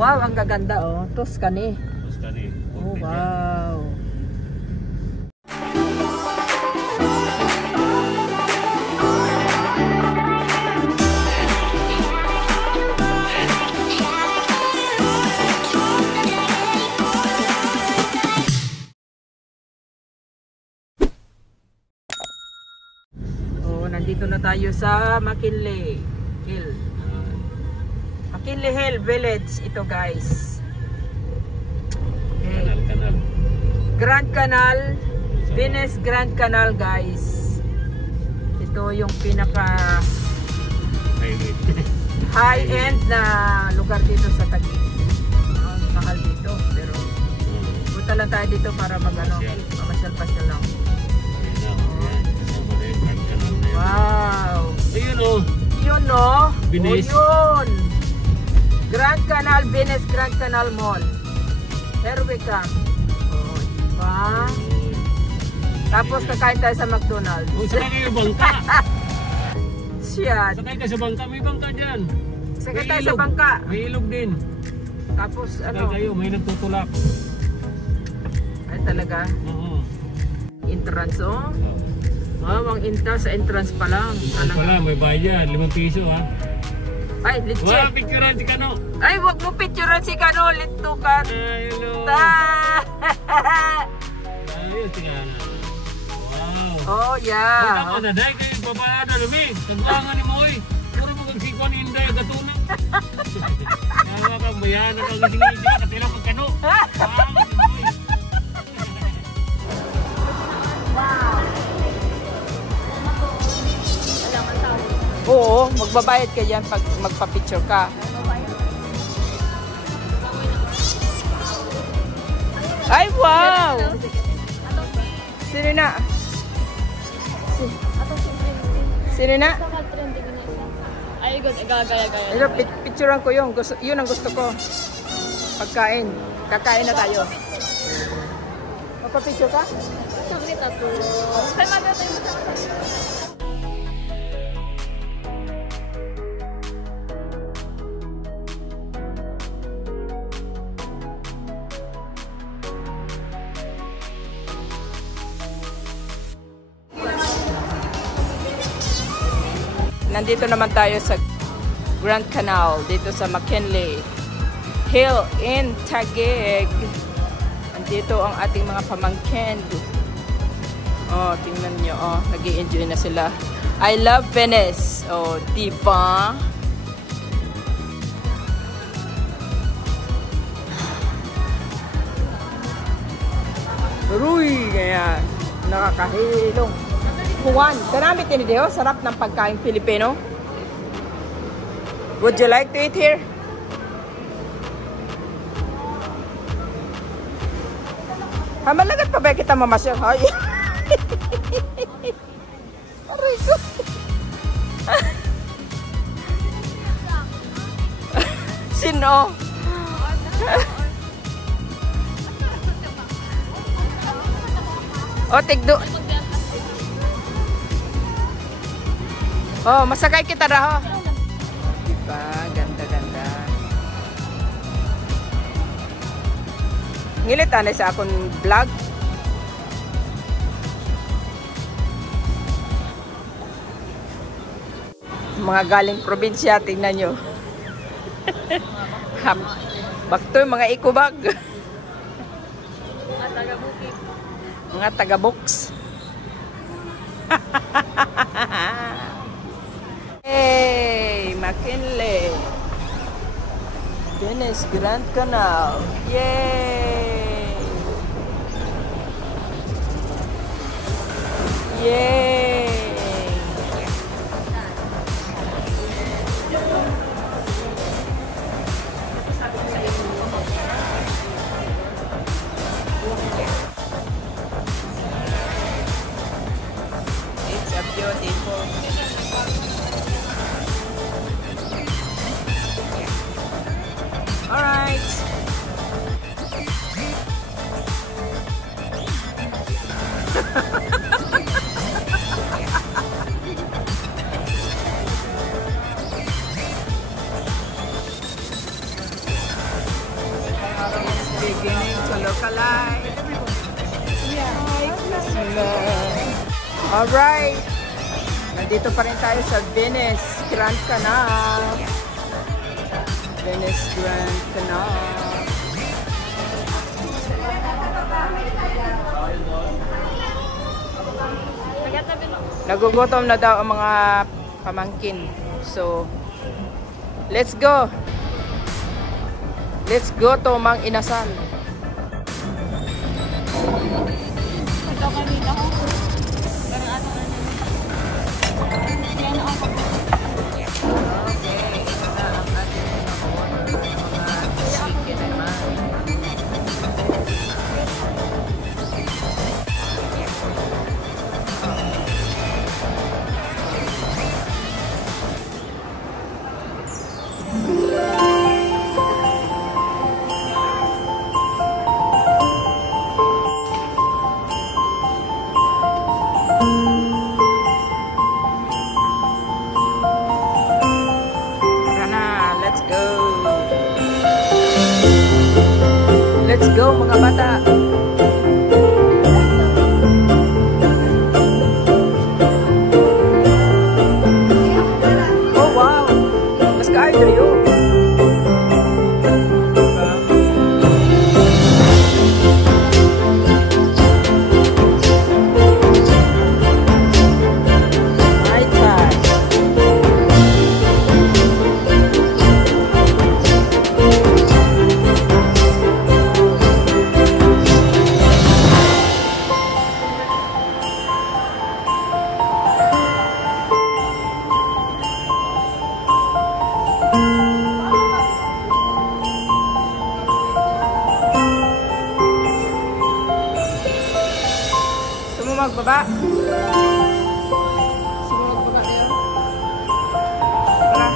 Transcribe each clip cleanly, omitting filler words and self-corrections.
Wow, ang gaganda oh. Tuscany. Tuscany. Oh, wow. Nandito na tayo sa McKinley Hill. McKinley Hill Village ito guys. Okay. Canal. Grand Canal, Venice Grand Canal guys. Ito yung pinaka high end na lugar dito sa Taguig. Mahal dito pero punta lang tayo dito para mamasyal-pasyal lang. Wow! Ayun o! Yun o! Venice. O yun! Grand Canal, Venice Grand Canal Mall. Here we come. O, diba? Tapos kakain tayo sa McDonald's. O, sakay kayo bangka! Shit! Sakay ka sa bangka, may bangka dyan. Sakay tayo sa bangka. May ilog din. Tapos Sakay ano? kayo, may nagtutulak. Ay talaga? Oo. Entrance o? Wow, ang sa entrance pa lang. Wala, may bayad. 5 piso ha. Ay, litse. Wala, picturean si Kano. Ay, wag mo picturean si Kano. Lito ka. Hello. Ayos, tika na. Wow. Oh, yeah. Punta ko na, dahil kayo papaano namin. Taglangan ni Moy. Puro mo kagsikwan inday, gatunan. Kaya ka, mayan na kang ising-ising. Katila kang Kano. Wow, si Moy. Oo, magbabayad ka dyan pag magpa-picture ka. Ay, wow! Sino na? Sino na? Ay, gagaya-gaya. Ito, picturean ko yun. Yun ang gusto ko. Pagkain. Kakain na tayo. Magpa-picture ka? Sabi tato. Kaya maganda yung Nandito naman tayo sa Grand Canal, dito sa McKinley Hill in Taguig. Nandito ang ating mga pamangkin. Oh, tingnan nyo, oh, nag-i-enjoy na sila. I love Venice. Oh, diba? Ruy, ganyan. Nakakahilong. Juan, karami tinideho. Sarap ng pagkain Filipino. Would you like to eat here? Hamalagat pa ba kita mamasyal? Ay. Aray ko. Sino? O, tigdo. Oh, masakay kita raho. Diba? Ganda-ganda. Ngilit anay sa akong vlog. Mga galing probinsya, tingnan nyo. Bakto yung mga ikubag. Mga taga-books. Hey, McKinley. Venice Grand Canal. Yay! Yay! It's a beautiful. All right. sa Localize. Hi, Christmas. Alright. Nandito pa rin tayo sa Venice Grand Canal. Venice Grand Canal. Nagugutom na daw ang mga pamangkin. So, let's go. Let's go to Mang Inasal. Ito kanina ko. Parang ano na yun. Yan ako. Okay, ito na ang ating order ng mga chicken naman. Let's go mga bata. Oh wow. Mas kain tayo. Magbaba. Siguro magbaba kayo. Tara.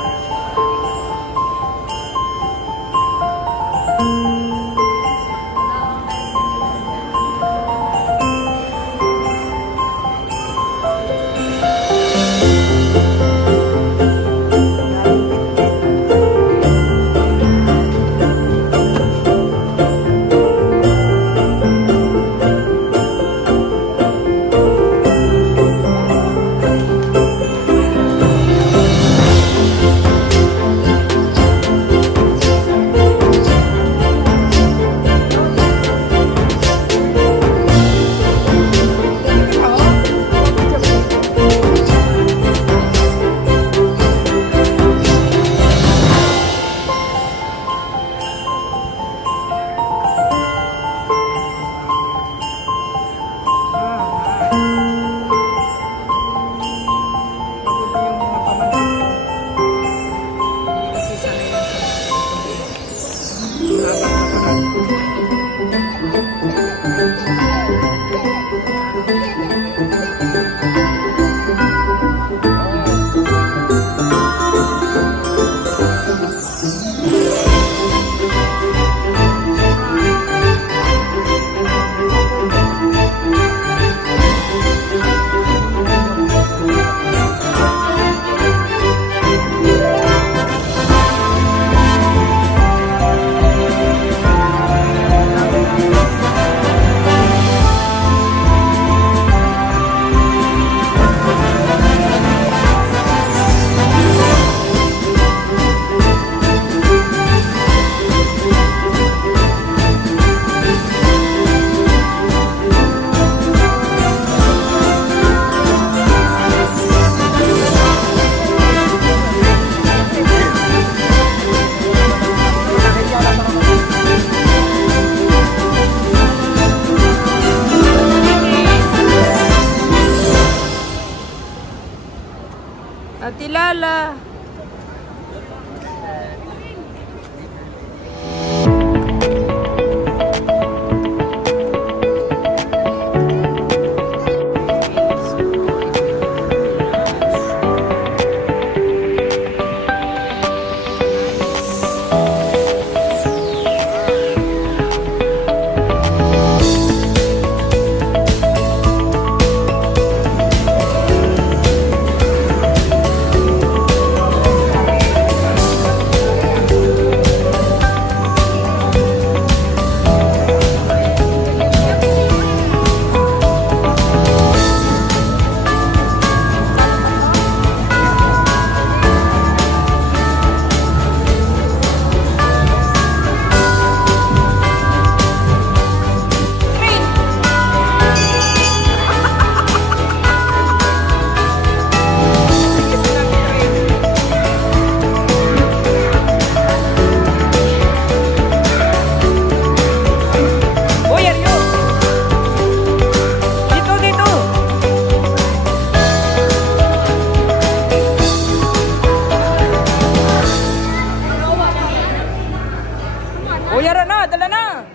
O, yara na, dala na.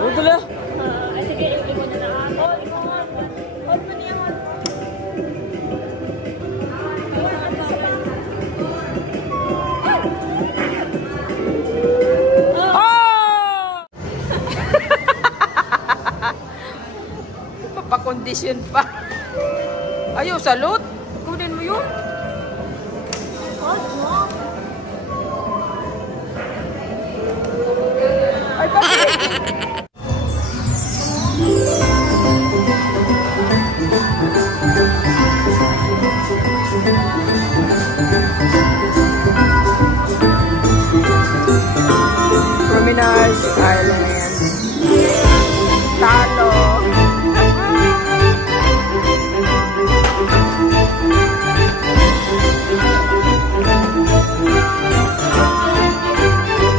O, dala. Ay, sige, ikot na na ako. Isang one. Hold mo niya, hold mo. Oh! Papakondisyon pa. Ayaw, salot. Kunin mo yun. Hold mo. Ay, bakit? Promenade Island. Talo.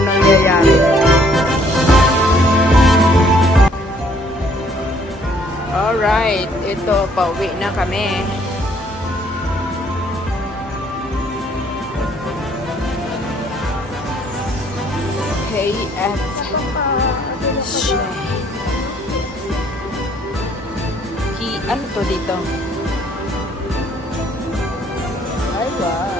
Nangyayari. Alright, ito, pauwi na kami. KF. Ano to dito? Ay, wow.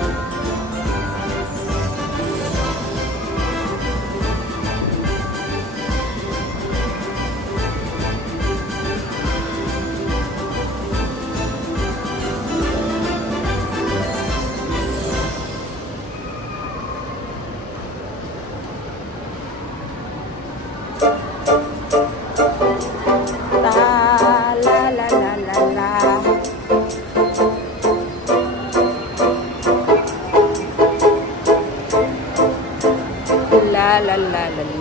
La la la la la.